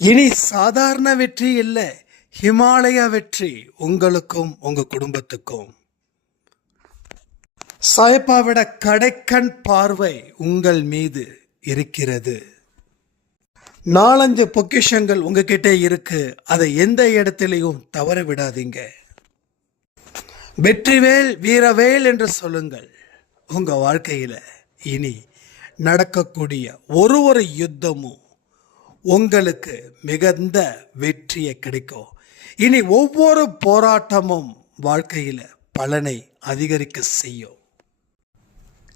இனி சாதாரண வெற்றி இல்லை, ஹிமாலயா வெற்றி உங்களுக்கும் உங்க குடும்பத்துக்கும். சாயப்பாவிட கடைக்கண் பார்வை உங்கள் மீது இருக்கிறது. 4-5 பொக்கிஷங்கள் உங்ககிட்ட இருக்கு. அதை எந்த இடத்திலையும் தவற விடாதீங்க. வெற்றிவேல் வீரவேல் என்று சொல்லுங்கள். உங்க வாழ்க்கையில இனி நடக்கக்கூடிய ஒரு யுத்தமும் உங்களுக்கு மிகுந்த வெற்றியை கிடைக்கும். இனி ஒவ்வொரு போராட்டமும் வாழ்க்கையில் பலனை அதிகரிக்க செய்யும்.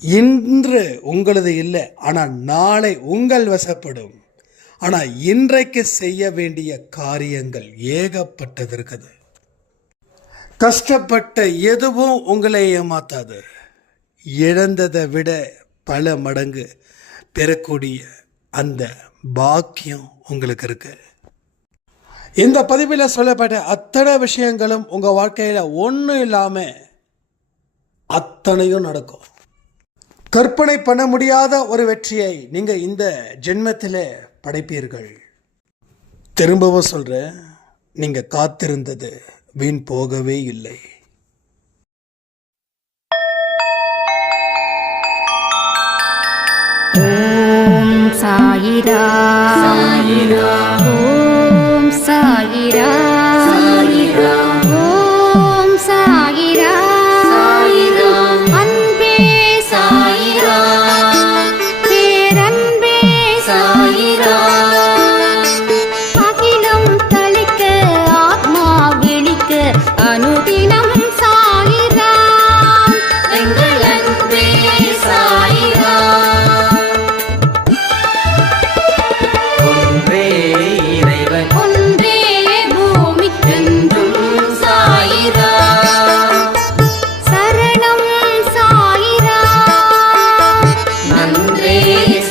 இன்று உங்களது இல்லை, ஆனால் நாளை உங்கள் வசப்படும். ஆனால் இன்றைக்கு செய்ய வேண்டிய காரியங்கள் ஏகப்பட்டது இருக்குது. கஷ்டப்பட்ட எதுவும் உங்களை ஏமாத்தாது. இழந்ததை விட பல மடங்கு பெறக்கூடிய அந்த பாக்கியம் உங்களுக்கு இருக்கு. இந்த பதிவில் சொல்லப்பட்ட அத்தனை விஷயங்களும் உங்க வாழ்க்கையில ஒன்றும் இல்லாம அத்தனையும் நடக்கும். கற்பனை பண்ண முடியாத ஒரு வெற்றியை நீங்க இந்த ஜென்மத்தில் படைப்பீர்கள். திரும்பவும் சொல்றேன், நீங்க காத்திருந்தது வீண் போகவே இல்லை. ஓம் சாயிரா சாயிரா, ஓம் சாயிரா சாயிரா, ஓம் சாயிரா சாயிரா, அன்பே சாயிரா, பேரன்பே சாயிரா, அகிலம் தளிக்க ஆத்மா விழிக்க அனுதினம் சாயிரா, எங்கள் அன்பே சாயிரா. ஒன்றே பூமிக்கென்றும் சாயிரா, சரணம் சாயிரா, நன்றே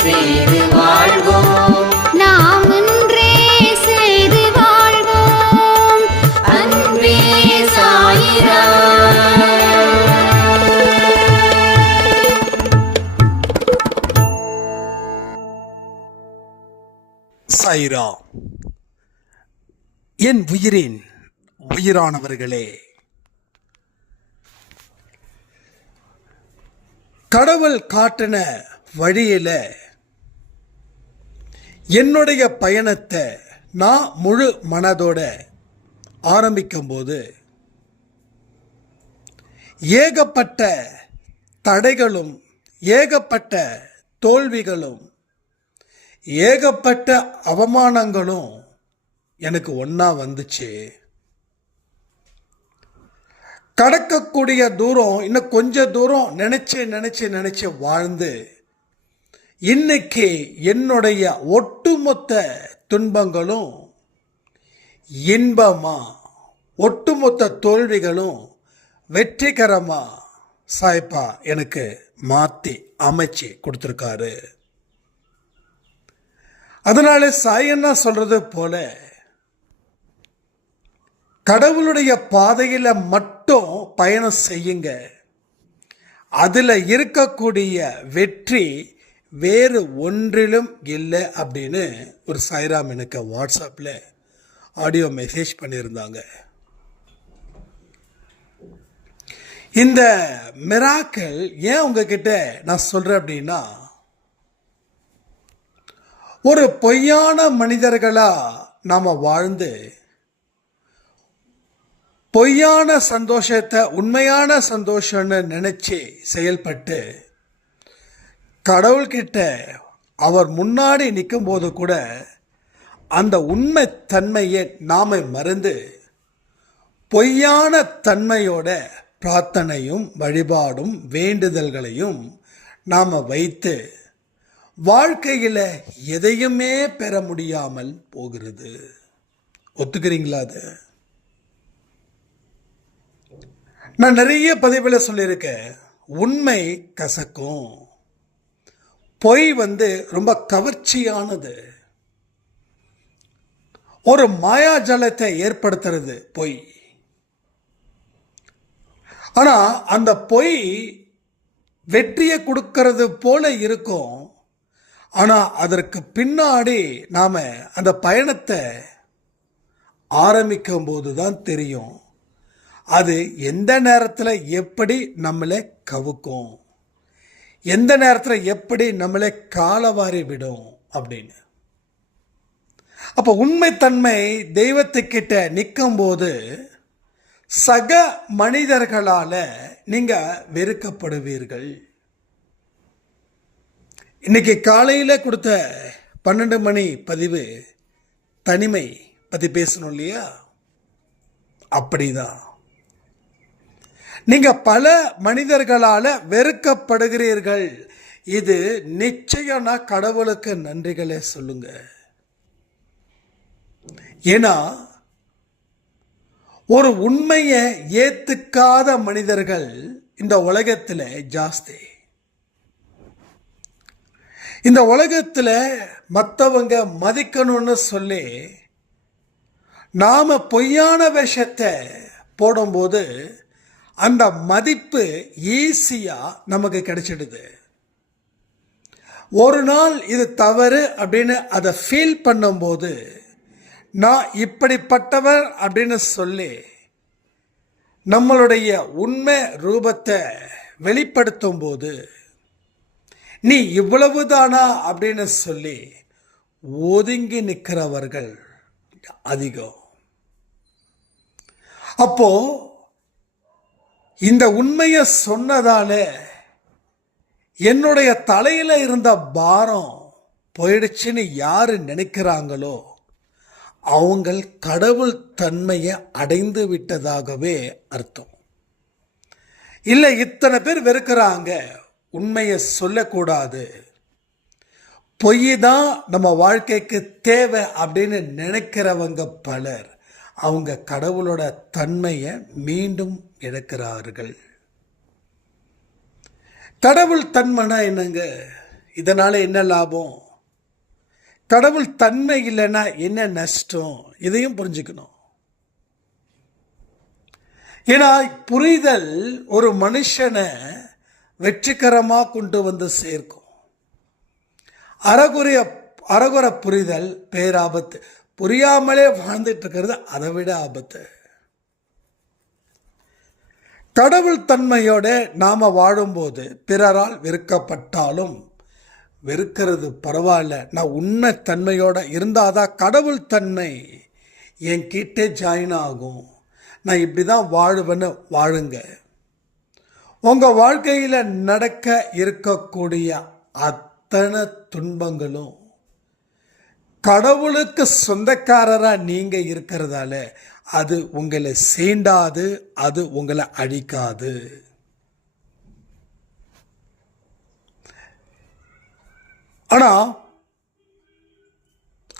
செய்து வாழ்வோம், நாம் ஒன்றே செய்து வாழ்வோம், அன்பே சாயிரா. சாயிரா. என் உயிரின் உயிரானவர்களே, கடவுள் காட்டின வழியில என்னுடைய பயணத்தை நான் முழு மனதோட ஆரம்பிக்கும் போது ஏகப்பட்ட தடைகளும் ஏகப்பட்ட தோல்விகளும் ஏகப்பட்ட அவமானங்களும் எனக்கு ஒன்றா வந்துச்சு. கடக்கக்கூடிய தூரம் இன்னும் கொஞ்ச தூரம் நினைச்சு வாழ்ந்து இன்னைக்கு என்னுடைய ஒட்டுமொத்த துன்பங்களும் இன்பமா, ஒட்டுமொத்த தோல்விகளும் வெற்றிகரமா சாய்ப்பா எனக்கு மாற்றி அமைச்சு கொடுத்துருக்காரு. அதனால சாயன்னா சொல்றது போல கடவுளுடைய பாதையில மட்டும் பயணம் செய்யுங்க. அதுல இருக்கக்கூடிய வெற்றி வேறு ஒன்றிலும் இல்லை அப்படின்னு ஒரு சாய்ராம் எனக்கு வாட்ஸ்அப்பில் ஆடியோ மெசேஜ் பண்ணியிருந்தாங்க. இந்த மிராக்கிள் ஏன் உங்ககிட்ட நான் சொல்றேன் அப்படின்னா, ஒரு பொய்யான மனிதர்களா நாம வாழ்ந்து பொய்யான சந்தோஷத்தை உண்மையான சந்தோஷம்னு நினைச்சு செயல்பட்டு கடவுள்கிட்ட அவர் முன்னாடி நிற்கும் போது கூட அந்த உண்மை தன்மையை நாம மறந்து பொய்யான தன்மையோட பிரார்த்தனையும் வழிபாடும் வேண்டுதல்களையும் நாம வைத்து வாழ்க்கையில் எதையுமே பெற முடியாமல் போகிறது. ஒத்துக்கிறீங்களா? அது நான் நிறைய பதிவில் சொல்லியிருக்கேன். உண்மை கசக்கும், பொய் ரொம்ப கவர்ச்சியானது, ஒரு மாயாஜலத்தை ஏற்படுத்துறது பொய். ஆனா அந்த பொய் வெற்றியை கொடுக்கிறது போல இருக்கும். ஆனால் அதற்கு பின்னாடி நாம் அந்த பயணத்தை ஆரம்பிக்கும் போது தான் தெரியும் அது எந்த நேரத்தில் எப்படி நம்மளை கவுக்கும், எந்த நேரத்தில் எப்படி நம்மளை காலவாரி விடும் அப்படின்னு. அப்போ உண்மைத்தன்மை தெய்வத்துக்கிட்ட நிற்கும் போது சக மனிதர்களால் நீங்கள் வெறுக்கப்படுவீர்கள். இன்னைக்கு காலையில் கொடுத்த 12 மணி பதிவு தனிமை பற்றி பேசணும் இல்லையா? அப்படிதான் நீங்கள் பல மனிதர்களால் வெறுக்கப்படுகிறீர்கள். இது நிச்சயம் நான் கடவுளுக்கு நன்றிகளை சொல்லுங்க. ஏன்னா ஒரு உண்மையை ஏத்துக்காத மனிதர்கள் இந்த உலகத்தில் ஜாஸ்தி. இந்த உலகத்தில் மற்றவங்க மதிக்கணும்னு சொல்லி நாம் பொய்யான விஷத்தை போடும்போது அந்த மதிப்பு ஈஸியாக நமக்கு கிடைச்சிடுது. ஒரு நாள் இது தவறு அப்படின்னு அதை ஃபீல் பண்ணும்போது நான் இப்படிப்பட்டவர் அப்படின்னு சொல்லி நம்மளுடைய உண்மை ரூபத்தை வெளிப்படுத்தும் போது நீ இவ்வளவுதானா அப்படின்னு சொல்லி ஒதுங்கி நிற்கிறவர்கள் அதிகம். அப்போ இந்த உண்மையை சொன்னதால என்னுடைய தலையில இருந்த பாரம் போயிடுச்சுன்னு யாரு நினைக்கிறாங்களோ அவங்கள் கடவுள் தன்மையை அடைந்து விட்டதாகவே அர்த்தம். இல்லை இத்தனை பேர் வெறுக்கிறாங்க, உண்மையை சொல்லக்கூடாது, பொய் தான் நம்ம வாழ்க்கைக்கு தேவை அப்படின்னு நினைக்கிறவங்க பலர் அவங்க கடவுளோட தன்மையை மீண்டும் இழக்கிறார்கள். கடவுள் தன்மைனா என்னங்க? இதனால என்ன லாபம்? கடவுள் தன்மை இல்லைன்னா என்ன நஷ்டம்? இதையும் புரிஞ்சுக்கணும். ஏன்னா புரிதல் ஒரு மனுஷனை வெற்றிகரமாக கொண்டு வந்து சேர்க்கும். அறகுறை புரிதல் பேராபத்து. புரியாமலே வாழ்ந்துட்டு இருக்கிறது அதை விட ஆபத்து. கடவுள் தன்மையோட நாம வாழும்போது பிறரால் வெறுக்கப்பட்டாலும் வெறுக்கிறது பரவாயில்ல, நான் உண்மை தன்மையோட இருந்தாதான் கடவுள் தன்மை என் கிட்டே ஜாயின் ஆகும், நான் இப்படி தான் வாழுவேன்னு வாழுங்க. உங்கள் வாழ்க்கையில் நடக்க இருக்கக்கூடிய அத்தனை துன்பங்களும் கடவுளுக்கு சொந்தக்காரராக நீங்கள் இருக்கிறதால அது உங்களை சீண்டாது, அது உங்களை அழிக்காது. ஆனால்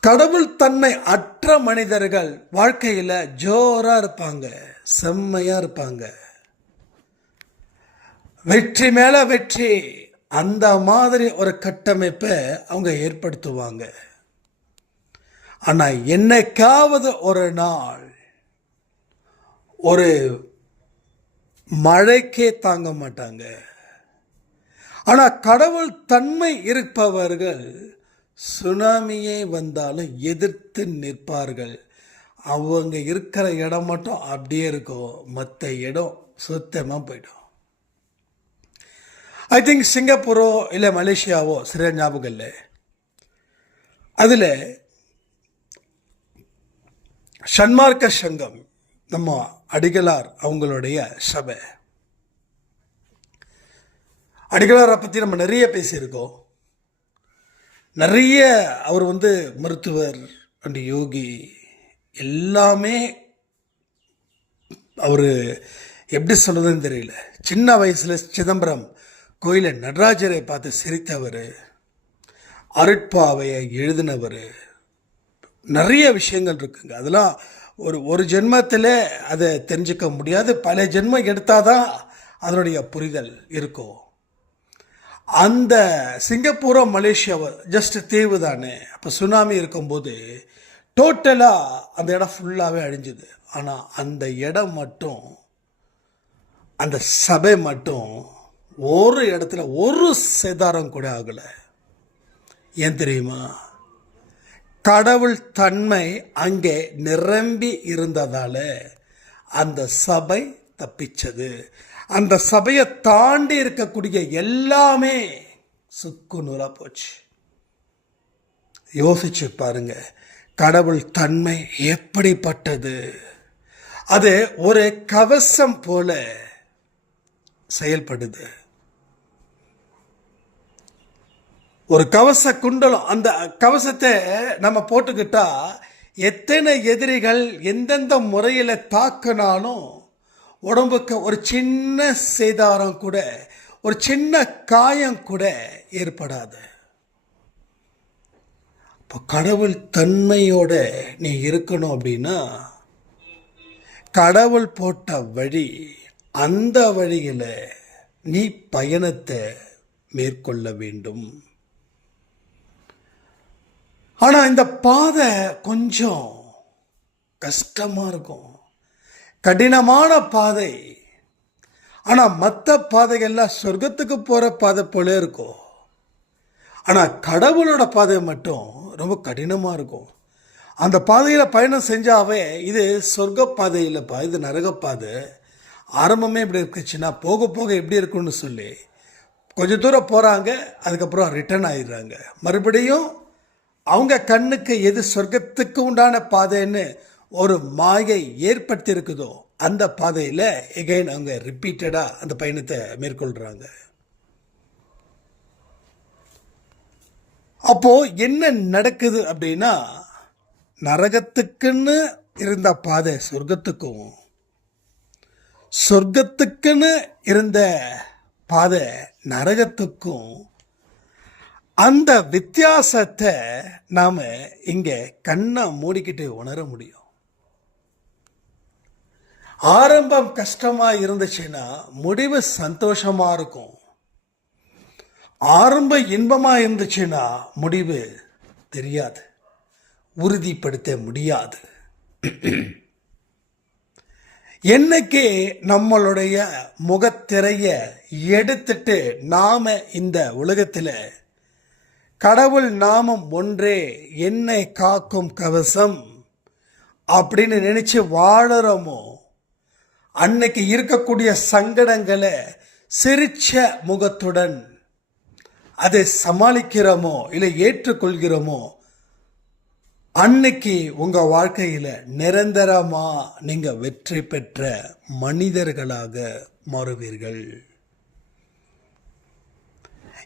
கடவுள் தன்மை அற்ற மனிதர்கள் வாழ்க்கையில் ஜோராக இருப்பாங்க, செம்மையாக இருப்பாங்க, வெற்றி மேலே வெற்றி, அந்த மாதிரி ஒரு கட்டமைப்பை அவங்க ஏற்படுத்துவாங்க. ஆனால் என்னைக்காவது ஒரு நாள் ஒரு மழைக்கே தாங்க மாட்டாங்க. ஆனால் கடவுள் தன்மை இருப்பவர்கள் சுனாமியே வந்தாலும் எதிர்த்து நிற்பார்கள். அவங்க இருக்கிற இடம் மட்டும் அப்படியே இருக்கும், மற்ற இடம் சுத்தமாக போயிடும். ஐ திங்க் சிங்கப்பூரோ இல்லை மலேசியாவோ சரியா ஞாபகம் இல்லை, அதில் சன்மார்க்க சங்கம், நம்ம அடிகளார் அவங்களுடைய சபை, அடிகளாரை பற்றி நம்ம நிறைய பேசியிருக்கோம். நிறைய அவர் மருத்துவர் அண்ட் யோகி எல்லாமே. அவர் எப்படி சொல்கிறதுன்னு தெரியல. சின்ன வயசில் சிதம்பரம் கோயிலில் நடராஜரை பார்த்து சிரித்தவர், அருட்பாவையை எழுதினவர், நிறைய விஷயங்கள் இருக்குங்க. அதெல்லாம் ஒரு ஜென்மத்தில் அதை தெரிஞ்சுக்க முடியாது, பல ஜென்மம் எடுத்தால் தான் அதனுடைய புரிதல் இருக்கும். அந்த சிங்கப்பூரோ மலேசியாவோ ஜஸ்ட் தீவு தானே. அப்போ சுனாமி இருக்கும்போது டோட்டலாக அந்த இடம் ஃபுல்லாகவே அழிஞ்சுது. ஆனால் அந்த இடம் மட்டும், அந்த சபை மட்டும் ஒரு இடத்துல ஒரு சேதாரம் கூட ஆகலை. ஏன் தெரியுமா? கடவுள் தன்மை அங்கே நிரம்பி இருந்ததால அந்த சபை தப்பிச்சது. அந்த சபையை தாண்டி இருக்கக்கூடிய எல்லாமே சுக்கு நூறா போச்சு. யோசிச்சு பாருங்க, கடவுள் தன்மை எப்படிப்பட்டது. அது ஒரு கவசம் போல செயல்படுது. ஒரு கவச குண்டலம், அந்த கவசத்தை நம்ம போட்டுக்கிட்டா எத்தனை எதிரிகள் எந்தெந்த முறையில் தாக்கினாலும் உடம்புக்கு ஒரு சின்ன சேதாரம் கூட, ஒரு சின்ன காயம் கூட ஏற்படாது. இப்போ கடவுள் தன்மையோட நீ இருக்கணும் அப்படின்னா கடவுள் போட்ட வழி, அந்த வழியில் நீ பயணத்தை மேற்கொள்ள வேண்டும். ஆனால் இந்த பாதை கொஞ்சம் கஷ்டமாக இருக்கும், கடினமான பாதை. ஆனால் மற்ற பாதைகள்லாம் சொர்க்கத்துக்கு போகிற பாதை போல இருக்கும். ஆனால் கடவுளோட பாதை மட்டும் ரொம்ப கடினமாக இருக்கும். அந்த பாதையில் பயணம் செஞ்சாவே இது சொர்க்க பாதை இல்லைப்பா, இது நரகப்பாதை. ஆரம்பமே இப்படி இருக்குச்சுன்னா போக போக எப்படி இருக்குன்னு சொல்லி கொஞ்சம் தூரம் போகிறாங்க, அதுக்கப்புறம் ரிட்டர்ன் ஆயிடுறாங்க. மறுபடியும் அவங்க கண்ணுக்கு எது சொர்க்கத்துக்கு உண்டான பாதைன்னு ஒரு மாயை ஏற்படுத்தி இருக்குதோ அந்த பாதையில் எகைன் அவங்க ரிப்பீட்டடாக அந்த பயணத்தை மேற்கொள்கிறாங்க. அப்போது என்ன நடக்குது அப்படின்னா, நரகத்துக்குன்னு இருந்த பாதை சொர்க்கத்துக்கும், சொர்க்கத்துக்குன்னு இருந்த பாதை நரகத்துக்கும், அந்த வித்தியாசத்தை நாம் இங்கே கண்ணை மூடிக்கிட்டு உணர முடியும். ஆரம்பம் கஷ்டமாக இருந்துச்சுன்னா முடிவு சந்தோஷமாக இருக்கும். ஆரம்ப இன்பமாக இருந்துச்சுன்னா முடிவு தெரியாது, உறுதிப்படுத்த முடியாது. என்னைக்கு நம்மளுடைய முகத்திரைய எடுத்துட்டு நாம இந்த உலகத்தில் கடவுள் நாமம் ஒன்றே என்னை காக்கும் கவசம் அப்படின்னு நினைச்சு வாழறோமோ, அன்னைக்கு இருக்கக்கூடிய சங்கடங்களை சிரிச்ச முகத்துடன் அதை சமாளிக்கிறோமோ இல்லை ஏற்றுக்கொள்கிறோமோ, அன்னைக்கு உங்க வாழ்க்கையில நிரந்தரமா நீங்க வெற்றி பெற்ற மனிதர்களாக மாறுவீர்கள்.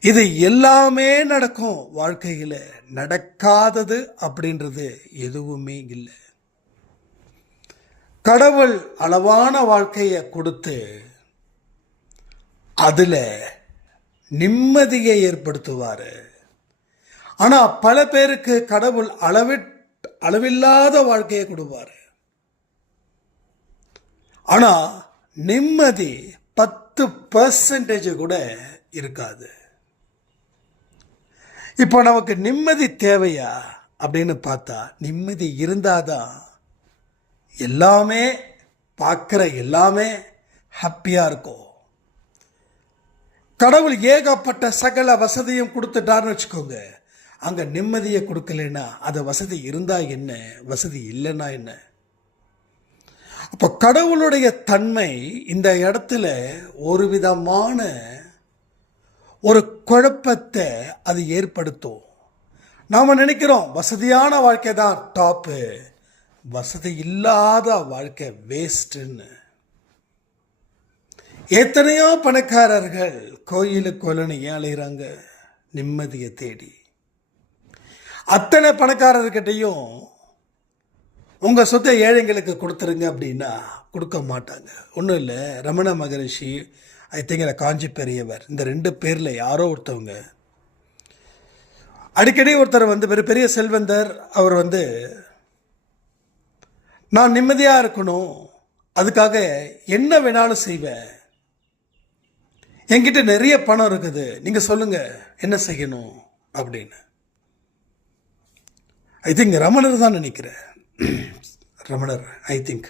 இது எல்லாமே நடக்கும் வாழ்க்கையில, நடக்காதது அப்படின்றது எதுவுமே இல்லை. கடவுள் அளவான வாழ்க்கையை கொடுத்து அதுல நிம்மதியை ஏற்படுத்துவார். ஆனா பல பேருக்கு கடவுள் அளவில்லாத வாழ்க்கையை கொடுப்பாரு. ஆனா நிம்மதி 10% கூட இருக்காது. இப்போ நமக்கு நிம்மதி தேவையா அப்படின்னு பார்த்தா, நிம்மதி இருந்தாதான் எல்லாமே பார்க்குற எல்லாமே ஹாப்பியாக இருக்கும். கடவுள் ஏகப்பட்ட சகல வசதியும் கொடுத்துட்டாருன்னு வச்சுக்கோங்க, அங்கே நிம்மதியை கொடுக்கலன்னா அது வசதி இருந்தா என்ன, வசதி இல்லைன்னா என்ன? அப்போ கடவுளுடைய தன்மை இந்த இடத்துல ஒரு விதமான ஒரு குழப்பத்தை அது ஏற்படுத்தும். நாம் நினைக்கிறோம் வசதியான வாழ்க்கை தான் டாப்பு, வசதி இல்லாத வாழ்க்கை வேஸ்ட்டுன்னு. எத்தனையோ பணக்காரர்கள் கோயிலுக்கு கொலனி அலைகிறாங்க நிம்மதியை தேடி. அத்தனை பணக்காரர்கிட்டையும் உங்கள் சொத்தை ஏழைங்களுக்கு கொடுத்துருங்க அப்படின்னா கொடுக்க மாட்டாங்க. ஒன்றும் இல்லை, ரமண மகரிஷி, ஐ திங்க் காஞ்சி பெரியவர், இந்த 2 பேரில் யாரோ ஒருத்தவங்க அடிக்கடி ஒருத்தர் வந்து பெரிய செல்வந்தர், அவர் வந்து நான் நிம்மதியாக இருக்கணும், அதுக்காக என்ன வேணாலும் செய்வேன், என்கிட்ட நிறைய பணம் இருக்குது, நீங்கள் சொல்லுங்கள் என்ன செய்யணும் அப்படின்னு. ஐ திங்க் ரமணர் தான் நினைக்கிறேன், ரமணர் ஐ திங்க்.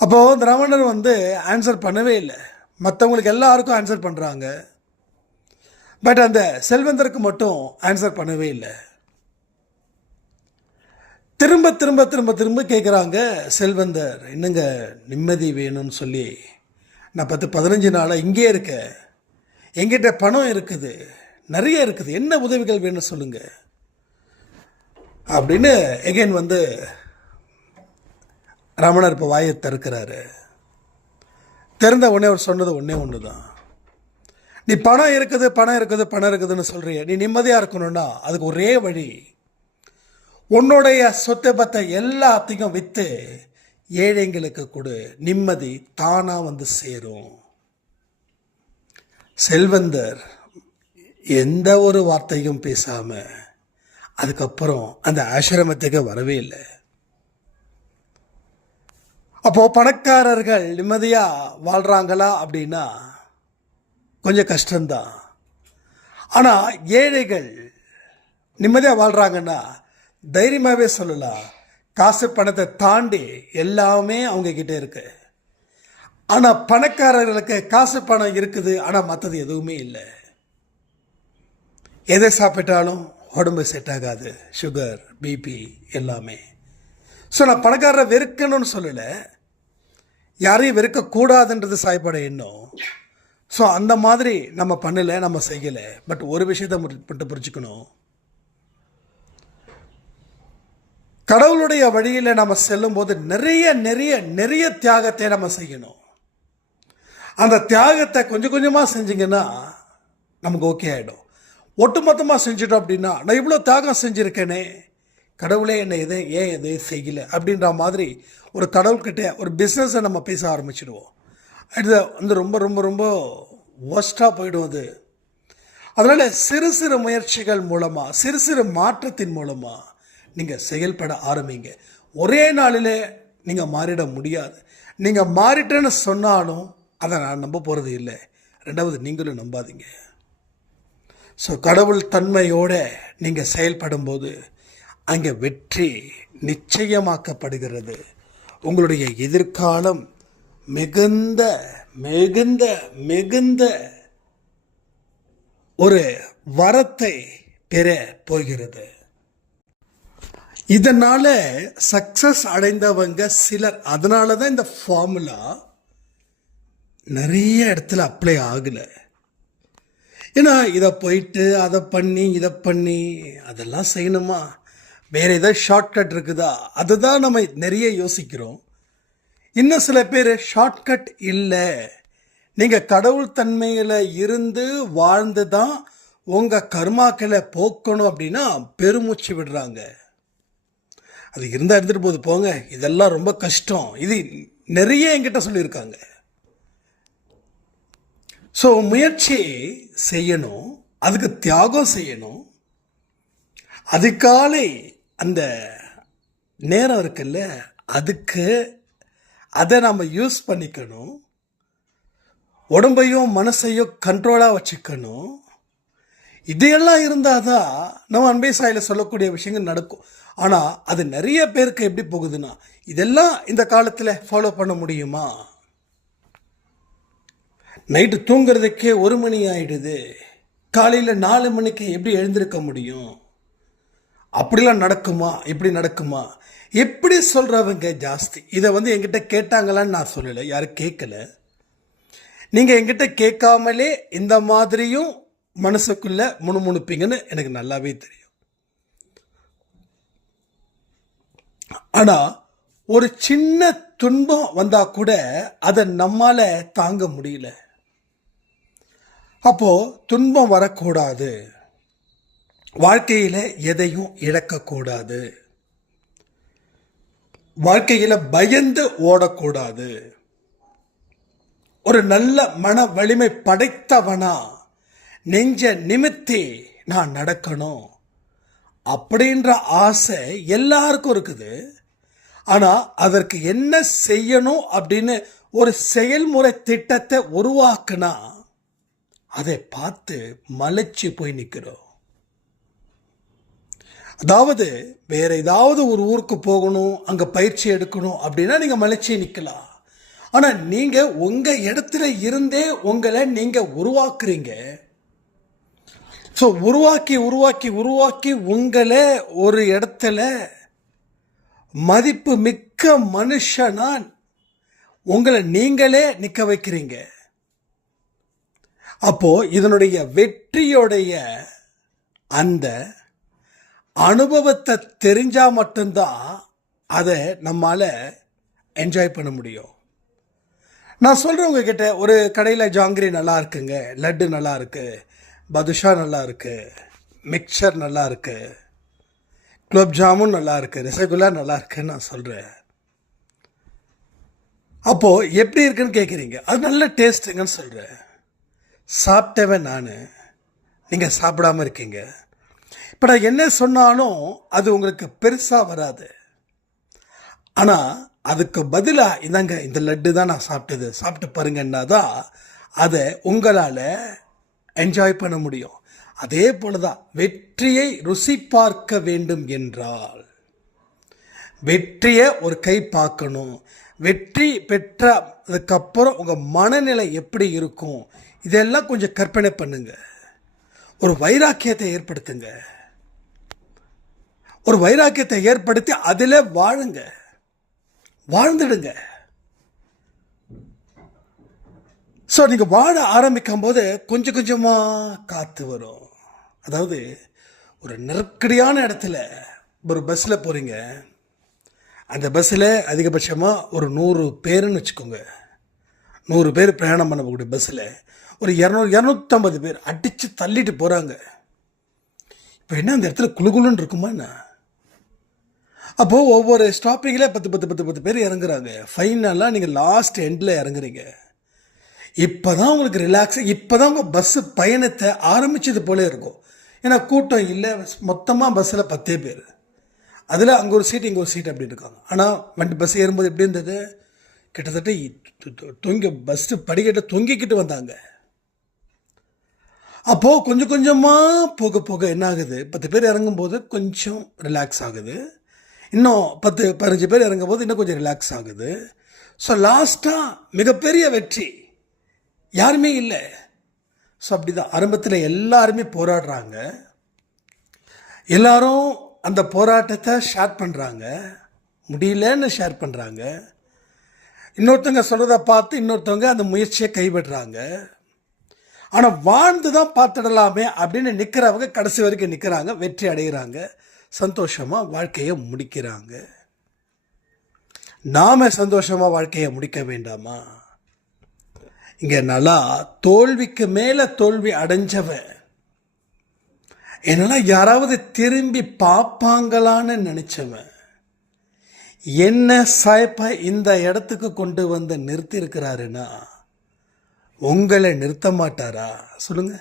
அப்போது இந்த ரமணர் வந்து ஆன்சர் பண்ணவே இல்லை, மற்றவங்களுக்கு எல்லாருக்கும் ஆன்சர் பண்ணுறாங்க. பட் அந்த செல்வந்தருக்கு மட்டும் ஆன்சர் பண்ணவே இல்லை. திரும்ப திரும்ப திரும்ப திரும்ப கேட்குறாங்க செல்வந்தர், என்னங்க நிம்மதி வேணும்னு சொல்லி நான் 10-15 நாளாக இங்கே இருக்கேன், எங்கிட்ட பணம் இருக்குது, நிறைய இருக்குது, என்ன உதவிகள் வேணும்னு சொல்லுங்க அப்படின்னு எகைன் வந்து ரமணர் இப்போ வாயை திறக்கிறாரு. திறந்த உடனே அவர் சொன்னது ஒன்று தான், நீ பணம் இருக்குது பணம் இருக்குது பணம் இருக்குதுன்னு சொல்கிறிய, நீ நிம்மதியாக இருக்கணும்னா அதுக்கு ஒரே வழி, உன்னுடைய சொத்து பத்தை எல்லாத்தையும் விற்று ஏழைங்களுக்கு கொடு, நிம்மதி தானாக வந்து சேரும். செல்வந்தர் எந்த ஒரு வார்த்தையும் பேசாமல் அதுக்கப்புறம் அந்த ஆசிரமத்துக்கு வரவே இல்லை. அப்போது பணக்காரர்கள் நிம்மதியாக வாழ்கிறாங்களா அப்படின்னா கொஞ்சம் கஷ்டம்தான். ஆனால் ஏழைகள் நிம்மதியாக வாழ்கிறாங்கன்னா தைரியமாகவே சொல்லலாம், காசு பணத்தை தாண்டி எல்லாமே அவங்கக்கிட்ட இருக்கு. ஆனால் பணக்காரர்களுக்கு காசு பணம் இருக்குது, ஆனால் மற்றது எதுவுமே இல்லை. எதை சாப்பிட்டாலும் உடம்பு செட் ஆகாது, சுகர் பிபி எல்லாமே. ஸோ நான் பணக்காரரை வெறுக்கணும்னு சொல்லலை, யாரையும் வெறுக்கக்கூடாதுன்றது சாய்பட எண்ணம். ஸோ அந்த மாதிரி நம்ம பண்ணலை, நம்ம செய்யலை. பட் ஒரு விஷயத்தை மட்டும் புரிஞ்சுக்கணும், கடவுளுடைய வழியில் நம்ம செல்லும்போது நிறைய நிறைய நிறைய தியாகத்தை நம்ம செய்யணும். அந்த தியாகத்தை கொஞ்சம் கொஞ்சமாக செஞ்சிங்கன்னா நமக்கு ஓகே ஆகிடும். ஒட்டுமொத்தமாக செஞ்சிட்டோம் அப்படின்னா நான் இவ்வளோ தியாகம் செஞ்சுருக்கேனே, கடவுளே என்னை எதையும் செய்யலை அப்படின்ற மாதிரி ஒரு கடவுள்கிட்ட ஒரு பிஸ்னஸை நம்ம பேச ஆரம்பிச்சிடுவோம். இது வந்து ரொம்ப ரொம்ப ரொம்ப ஒஸ்ட்டாக போயிடும் அது. அதனால் சிறு சிறு முயற்சிகள் மூலமாக, சிறு சிறு மாற்றத்தின் மூலமாக நீங்கள் செயல்பட ஆரம்பிங்க. ஒரே நாளில் நீங்கள் மாறிட முடியாது. நீங்கள் மாறிட்டேன்னு சொன்னாலும் அதை நான் நம்ப போகிறது இல்லை. ரெண்டாவது, நீங்களும் நம்பாதீங்க. ஸோ கடவுள் தன்மையோடு நீங்கள் செயல்படும்போது அங்கே வெற்றி நிச்சயமாக்கப்படுகிறது. உங்களுடைய எதிர்காலம் மிகுந்த மிகுந்த மிகுந்த ஒரு வரத்தை பெற போகிறது. இதனால் சக்ஸஸ் அடைந்தவங்க சிலர். அதனால தான் இந்த ஃபார்முலா நிறைய இடத்துல அப்ளை ஆகலை. ஏன்னா இதை போயிட்டு அதை பண்ணி இதை பண்ணி அதெல்லாம் செய்யணுமா, வேறு ஏதாவது ஷார்ட்கட் இருக்குதா, அதுதான் நம்ம நிறைய யோசிக்கிறோம். இன்னும் சில பேர் ஷார்ட்கட் இல்லை, நீங்கள் கடவுள் தன்மையில் இருந்து வாழ்ந்து தான் உங்கள் கர்மாக்களை போக்கணும் அப்படின்னா பெருமூச்சு விடுறாங்க. அது இருந்தால் எடுத்துகிட்டு போகுது போங்க, இதெல்லாம் ரொம்ப கஷ்டம், இது நிறைய என்கிட்ட சொல்லியிருக்காங்க. ஸோ முயற்சி செய்யணும், அதுக்கு தியாகம் செய்யணும். அதுக்காலே அந்த நேரம் இருக்குல்ல, அதுக்கு அதை நம்ம யூஸ் பண்ணிக்கணும். உடம்பையும் மனசையும் கண்ட்ரோலாக வச்சுக்கணும். இதையெல்லாம் இருந்தால் தான் நம்ம அன்பே சாயில் சொல்லக்கூடிய விஷயங்கள் நடக்கும். ஆனால் அது நிறைய பேருக்கு எப்படி போகுதுன்னா, இதெல்லாம் இந்த காலத்தில் ஃபாலோ பண்ண முடியுமா? நைட்டு தூங்குறதுக்கே 1 மணி ஆகிடுது, காலையில் 4 மணிக்கு எப்படி எழுந்திருக்க முடியும்? அப்படிலாம் நடக்குமா, இப்படி நடக்குமா, எப்படி சொல்கிறவங்க ஜாஸ்தி. இதை வந்து என்கிட்ட கேட்டாங்களான்னு நான் சொல்லலை, யாரும் கேட்கல. நீங்கள் என்கிட்ட கேட்காமலே இந்த மாதிரியும் மனசுக்குள்ளே முணுமுணுப்பீங்கன்னு எனக்கு நல்லாவே தெரியும். ஆனால் ஒரு சின்ன துன்பம் வந்தால் கூட அதை நம்மால் தாங்க முடியல. அப்போது துன்பம் வரக்கூடாது, வாழ்க்கையில் எதையும் இழக்கக்கூடாது, வாழ்க்கையில் பயந்து ஓடக்கூடாது. ஒரு நல்ல மன வலிமை படைத்தவனா நெஞ்ச நிமித்தி நான் நடக்கணும் அப்படின்ற ஆசை எல்லாருக்கும் இருக்குது. ஆனால் அதற்கு என்ன செய்யணும் அப்படின்னு ஒரு செயல்முறை திட்டத்தை உருவாக்குனா அதை பார்த்து மலைச்சு போய் நிற்கிறோம். அதாவது வேற ஏதாவது ஒரு ஊருக்கு போகணும், அங்கே பயிற்சி எடுக்கணும் அப்படின்னா நீங்கள் மலைச்சி நிற்கலாம். ஆனால் நீங்கள் உங்கள் இடத்துல இருந்தே உங்களை நீங்கள் உருவாக்குறீங்க. ஸோ உருவாக்கி உருவாக்கி உருவாக்கி உங்களை ஒரு இடத்துல மதிப்பு மிக்க மனுஷனா உங்களை நீங்களே நிற்க வைக்கிறீங்க. அப்போ இதனுடைய வெற்றியோடைய அந்த அனுபவத்தை தெரிஞ்சா மட்டும்தான் அதை நம்மால என்ஜாய் பண்ண முடியும். நான் சொல்கிறேன் உங்ககிட்ட, ஒரு கடையில் ஜாங்கிரி நல்லா இருக்குங்க, லட்டு நல்லா இருக்கு, பதுஷா நல்லா இருக்கு, மிக்சர் நல்லா இருக்கு, குலோப் ஜாமுன் நல்லா இருக்கு, ரசகுல்லா நல்லா இருக்குன்னு நான் சொல்கிறேன். அப்போது எப்படி இருக்குன்னு கேட்குறீங்க. அது நல்ல டேஸ்ட்டுங்கன்னு சொல்கிறேன். சாப்பிட்டவன் நான், நீங்கள் சாப்பிடாம இருக்கீங்க. இப்போ நான் என்ன சொன்னாலும் அது உங்களுக்கு பெருசாக வராது. ஆனால் அதுக்கு பதிலாக இதாங்க இந்த லட்டு தான் நான் சாப்பிட்டது, சாப்பிட்டு பாருங்கன்னா தான் அதை உங்களால் என்ஜாய் பண்ண முடியும். அதே போல தான் வெற்றியை ருசி பார்க்க வேண்டும் என்றால் வெற்றியை ஒரு கை பார்க்கணும். வெற்றி பெற்றதுக்கப்புறம் உங்கள் மனநிலை எப்படி இருக்கும் இதெல்லாம் கொஞ்சம் கற்பனை பண்ணுங்க. ஒரு வைராக்கியத்தை ஏற்படுத்துங்க. ஒரு வைராக்கியத்தை ஏற்படுத்தி அதில் வாழுங்க, வாழ்ந்துடுங்க. ஸோ நீங்கள் வாழ ஆரம்பிக்கும் போது கொஞ்சம் கொஞ்சமாக காற்று வரும். அதாவது ஒரு நெருக்கடியான இடத்துல ஒரு பஸ்ஸில் போகிறீங்க. அந்த பஸ்ஸில் அதிகபட்சமாக ஒரு 100 பேருன்னு வச்சுக்கோங்க. 100 பேர் பிரயாணம் பண்ணக்கூடிய பஸ்ஸில் ஒரு 200-250 பேர் அடித்து தள்ளிட்டு போகிறாங்க. இப்போ என்ன அந்த இடத்துல குழுகுலுன்னு இருக்குமா என்ன? அப்போது ஒவ்வொரு ஸ்டாப்பிங்கில் 10 பேர் இறங்குறாங்க. ஃபைனலாக நீங்கள் லாஸ்ட் எண்டில் இறங்குறீங்க. இப்போ தான் உங்களுக்கு ரிலாக்ஸாக, இப்போ தான் உங்கள் பஸ்ஸு பயணத்தை ஆரம்பித்தது போல இருக்கும். ஏன்னா கூட்டம் இல்லை, மொத்தமாக பஸ்ஸில் 10 பேர், அதில் அங்கே ஒரு சீட் இங்கே ஒரு சீட் அப்படி இருக்காங்க. ஆனால் வண்டி பஸ் ஏறும்போது எப்படி இருந்தது? கிட்டத்தட்ட பஸ்ஸு படிக்கட்டை தொங்கிக்கிட்டு வந்தாங்க. அப்போது கொஞ்சம் கொஞ்சமாக போக போக என்ன ஆகுது? 10 பேர் இறங்கும்போது கொஞ்சம் ரிலாக்ஸ் ஆகுது. இன்னும் 10-15 பேர் இறங்கும் போது இன்னும் கொஞ்சம் ரிலாக்ஸ் ஆகுது. ஸோ லாஸ்ட்டாக மிகப்பெரிய வெற்றி யாருமே இல்லை. ஸோ அப்படி தான் ஆரம்பத்தில் எல்லாருமே போராடுறாங்க. எல்லாரும் அந்த போராட்டத்தை ஷேர் பண்ணுறாங்க, முடியலன்னு ஷேர் பண்ணுறாங்க. இன்னொருத்தவங்க சொல்கிறத பார்த்து இன்னொருத்தவங்க அந்த முயற்சியை கைவிடுறாங்க. ஆனால் வாழ்ந்து தான் பார்த்துடலாமே அப்படின்னு நிற்கிறவங்க கடைசி வரைக்கும் நிற்கிறாங்க, வெற்றி அடைகிறாங்க, சந்தோஷமாக வாழ்க்கையை முடிக்கிறாங்க. நாம் சந்தோஷமாக வாழ்க்கையை முடிக்க வேண்டாமா? இங்கே நல்லா தோல்விக்கு மேலே தோல்வி அடைஞ்சவன் என்னன்னா யாராவது திரும்பி பார்ப்பாங்களான்னு நினைச்சவன் என்ன சாய்ப்பா இந்த இடத்துக்கு கொண்டு வந்து நிறுத்தி இருக்கிறாருன்னா உங்களை நிறுத்த மாட்டாரா சொல்லுங்க?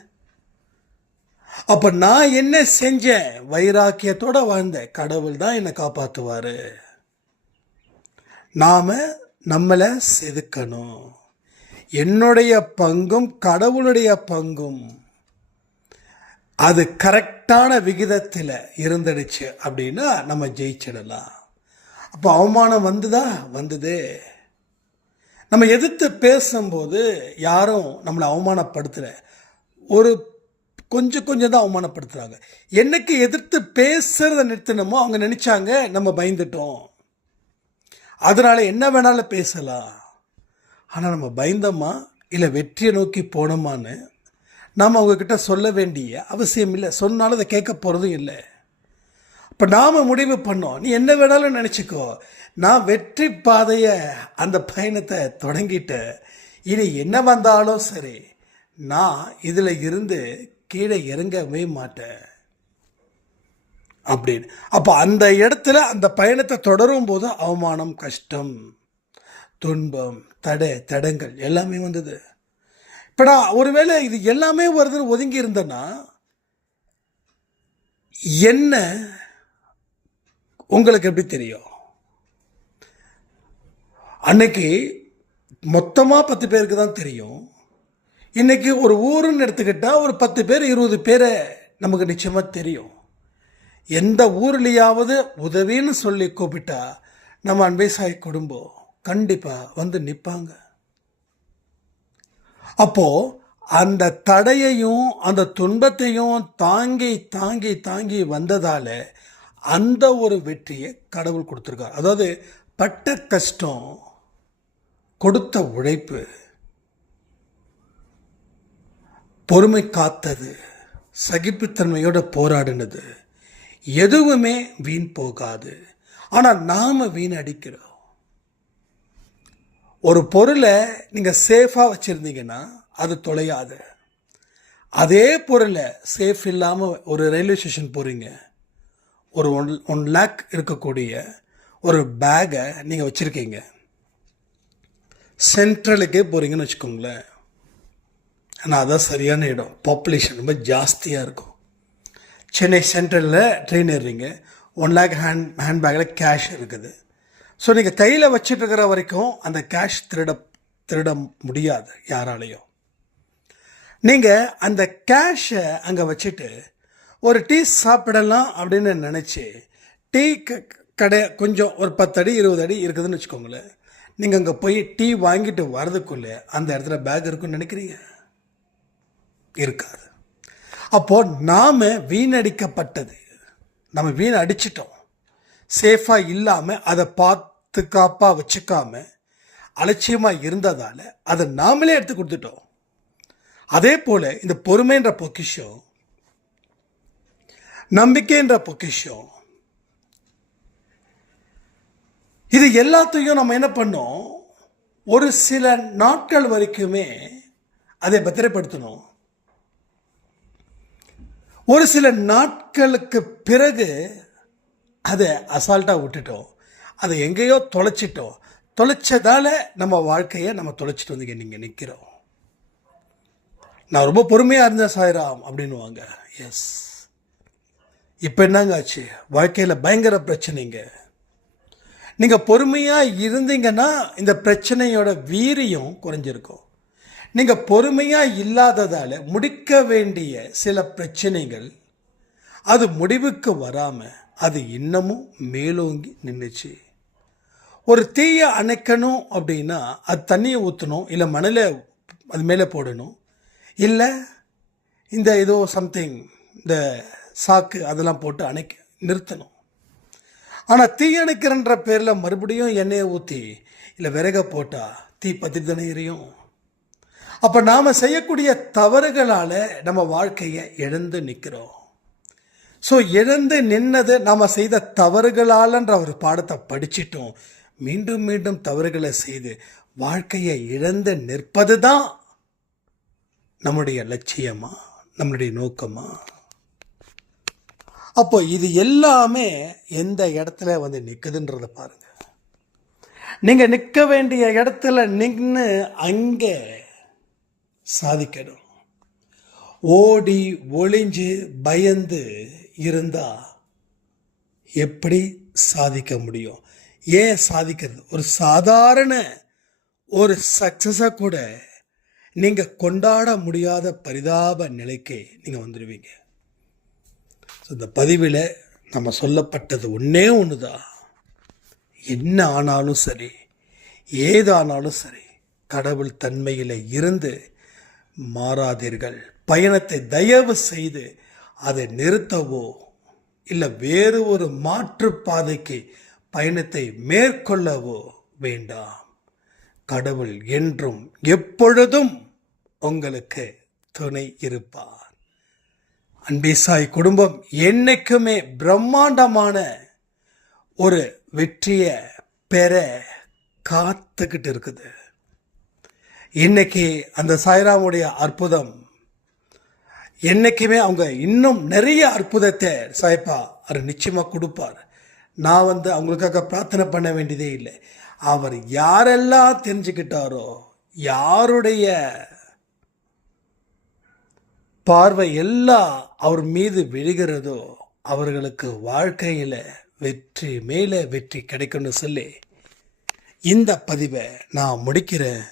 அப்ப நான் என்ன செஞ்சேன்? வைராக்கியத்தோட வாழ்ந்தேன், கடவுள் தான் என்னை காப்பாற்றுவாரு. நாம நம்மளை செதுக்கணும். என்னுடைய பங்கும் கடவுளுடைய பங்கும் அது கரெக்டான விகிதத்தில் இருந்துடுச்சு அப்படின்னா நம்ம ஜெயிச்சிடலாம். அப்போ அவமானம் வந்தது. நம்ம எதிர்த்து பேசும்போது யாரும் நம்மளை அவமானப்படுத்தல, ஒரு கொஞ்சம் தான் அவமானப்படுத்துகிறாங்க. என்னைக்கு எதிர்த்து பேசுறத நிறுத்தினமோ அவங்க நினைச்சாங்க நம்ம பயந்துட்டோம், அதனால என்ன வேணாலும் பேசலாம். ஆனால் நம்ம பயந்தோமா இல்லை வெற்றியை நோக்கி போனோமான்னு நாம் அவங்கக்கிட்ட சொல்ல வேண்டிய அவசியம் இல்லை. சொன்னாலும் அதை கேட்க போகிறதும் இல்லை. இப்போ நாம் முடிவு பண்ணோம், நீ என்ன வேணாலும் நினச்சிக்கோ, நான் வெற்றி பாதையை அந்த பயணத்தை தொடங்கிட்டேன், இனி என்ன வந்தாலும் சரி நான் இதில் இருந்து கீழே இறங்கவே மாட்டேன் அப்படின்னு. அப்போ அந்த இடத்துல அந்த பயணத்தை தொடரும் போது அவமானம், கஷ்டம், துன்பம், தடங்கள் எல்லாமே வந்தது. இப்போ நான் ஒருவேளை இது எல்லாமே வருதுன்னு ஒதுங்கி இருந்தேன்னா என்ன உங்களுக்கு எப்படி தெரியும்? அன்னைக்கு மொத்தமாக 10 பேருக்கு தான் தெரியும். இன்னைக்கு ஒரு ஊருன்னு எடுத்துக்கிட்டால் ஒரு 10 பேர் 20 பேரை நமக்கு நிச்சயமாக தெரியும். எந்த ஊர்லேயாவது உதவின்னு சொல்லி கூப்பிட்டா நம்ம அன்பை சாய் குடும்பம் கண்டிப்பாக வந்து நிற்பாங்க. அப்போது அந்த தடையையும் அந்த துன்பத்தையும் தாங்கி தாங்கி தாங்கி வந்ததால அந்த ஒரு வெற்றியை கடவுள் கொடுத்துருக்கார். அதாவது பட்ட கஷ்டம், கொடுத்த உழைப்பு, பொறுமை காத்தது, சகிப்புத்தன்மையோட போராடினது எதுவுமே வீண் போகாது. ஆனால் நாம வீண் அடிக்கிறோம். ஒரு பொருளை நீங்கள் சேஃபாக வச்சுருந்தீங்கன்னா அது தொலையாது. அதே பொருளை சேஃப் இல்லாமல் ஒரு ரயில்வே ஸ்டேஷன் போகிறீங்க, ஒரு 1 lakh இருக்கக்கூடிய ஒரு பேக்கை நீங்கள் வச்சுருக்கீங்க, சென்ட்ரலுக்கே போகிறீங்கன்னு வச்சுக்கோங்களேன். ஆனால் அதான் சரியான இடம், பாப்புலேஷன் ரொம்ப ஜாஸ்தியாக இருக்கும். சென்னை சென்ட்ரலில் ட்ரெயின் ஏறுறீங்க, 1 lakh ஹேண்ட்பேக்கில் கேஷ் இருக்குது. ஸோ நீங்கள் கையில் வச்சுட்டுருக்கிற வரைக்கும் அந்த கேஷ் திருட முடியாது யாராலையும். நீங்கள் அந்த கேஷை அங்கே வச்சுட்டு ஒரு டீ சாப்பிடலாம் அப்படின்னு நினச்சி டீ கடை கொஞ்சம் ஒரு 10 அடி 20 அடி இருக்குதுன்னு வச்சுக்கோங்களேன். நீங்கள் அங்கே போய் டீ வாங்கிட்டு வர்றதுக்குள்ளே அந்த இடத்துல பேக் இருக்குன்னு நினைக்கிறீங்க? இருக்காது. அப்போது நாம் வீணடிக்கப்பட்டது, நம்ம வீண் அடிச்சிட்டோம். சேஃபாக இல்லாமல் அதை பாதுகாப்பாக வச்சுக்காம அலட்சியமாக இருந்ததால் அதை நாமளே எடுத்து கொடுத்துட்டோம். அதே போல் இந்த பொறுமைன்ற பொக்கிஷம், நம்பிக்கைன்ற பொக்கிஷம், இது எல்லாத்தையும் நம்ம என்ன பண்ணோம், ஒரு சில நாட்கள் வரைக்குமே அதை பத்திரப்படுத்தணும். ஒரு சில நாட்களுக்கு பிறகு அதை அசால்ட்டாக விட்டுட்டோம், அதை எங்கேயோ தொலைச்சிட்டோம். தொலைச்சதால நம்ம வாழ்க்கையை நம்ம தொலைச்சிட்டு வந்து நீங்கள் நிற்கிறோம். நான் ரொம்ப பொறுமையாக இருந்தேன் சாய்ராம் அப்படின்வாங்க. எஸ், இப்போ என்னங்க ஆச்சு? வாழ்க்கையில் பயங்கர பிரச்சனைங்க. நீங்கள் பொறுமையாக இருந்தீங்கன்னா இந்த பிரச்சனையோட வீரியம் குறைஞ்சிருக்கும். நீங்கள் பொறுமையாக இல்லாததால் முடிக்க வேண்டிய சில பிரச்சனைகள் அது முடிவுக்கு வராமல் அது இன்னமும் மேலோங்கி நின்றுச்சு. ஒரு தீயை அணைக்கணும் அப்படின்னா அது தண்ணியை ஊற்றணும், இல்லை மணலை அது மேலே போடணும், இல்லை இந்த ஏதோ சம்திங் இந்த சாக்கு அதெல்லாம் போட்டு நிறுத்தணும். ஆனால் தீ அணைக்கிறன்ற பேரில் மறுபடியும் எண்ணெயை ஊற்றி இல்லை விறகை போட்டால் தீ பற்றி தானே எரியும். அப்போ நாம் செய்யக்கூடிய தவறுகளால் நம்ம வாழ்க்கையை இழந்து நிற்கிறோம். ஸோ இழந்து நின்னது நாம் செய்த தவறுகளாலன்ற ஒரு பாடத்தை படிச்சிட்டோம். மீண்டும் மீண்டும் தவறுகளை செய்து வாழ்க்கையை இழந்து நிற்பது தான் நம்முடைய லட்சியமா, நம்மளுடைய நோக்கமா? அப்போ இது எல்லாமே எந்த இடத்துல வந்து நிற்குதுன்றதை பாருங்க. நீங்கள் நிற்க வேண்டிய இடத்துல நின்று அங்கே சாதிக்கணும். ஓடி ஒளிஞ்சு பயந்து இருந்தா எப்படி சாதிக்க முடியும்? ஏன் சாதிக்கிறது? ஒரு சாதாரண ஒரு சக்சஸை கூட நீங்கள் கொண்டாட முடியாத பரிதாப நிலைக்கு நீங்கள் வந்துடுவீங்க. ஸோ இந்த பதிவில் நம்ம சொல்லப்பட்டது ஒன்றே ஒன்று தான். என்ன ஆனாலும் சரி, ஏதானாலும் சரி, கடவுள் தன்மையில் இருந்து மாறாதீர்கள். பயணத்தை தயவு செய்து அதை நிறுத்தவோ இல்லை வேறு ஒரு மாற்றுப்பாதைக்கு பயணத்தை மேற்கொள்ளவோ வேண்டாம். கடவுள் என்றும் எப்பொழுதும் உங்களுக்கு துணை இருப்பார். அன்பே சாய் குடும்பம் என்னைக்குமே பிரம்மாண்டமான ஒரு வெற்றியை பெற காத்துக்கிட்டு இருக்குது. இன்னைக்கு அந்த சாய்ராமுடைய அற்புதம் என்னைக்குமே இன்னும் நிறைய அற்புதத்தை சாய்ப்பா அவர் நிச்சயமாக கொடுப்பார். நான் அவங்களுக்காக பிரார்த்தனை பண்ண வேண்டியதே இல்லை. அவர் யாரெல்லாம் தெரிஞ்சுக்கிட்டாரோ, யாருடைய பார்வை எல்லாம் அவர் மீது விழுகிறதோ அவர்களுக்கு வாழ்க்கையில் வெற்றி மேலே வெற்றி கிடைக்கும்னு சொல்லி இந்த பதிவை நான் முடிக்கிறேன்.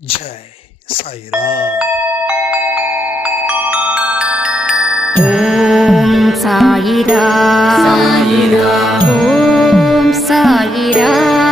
ஜெய் சாய்ராம். ஓம் சாயிராம். ஓம் சாயிராம்.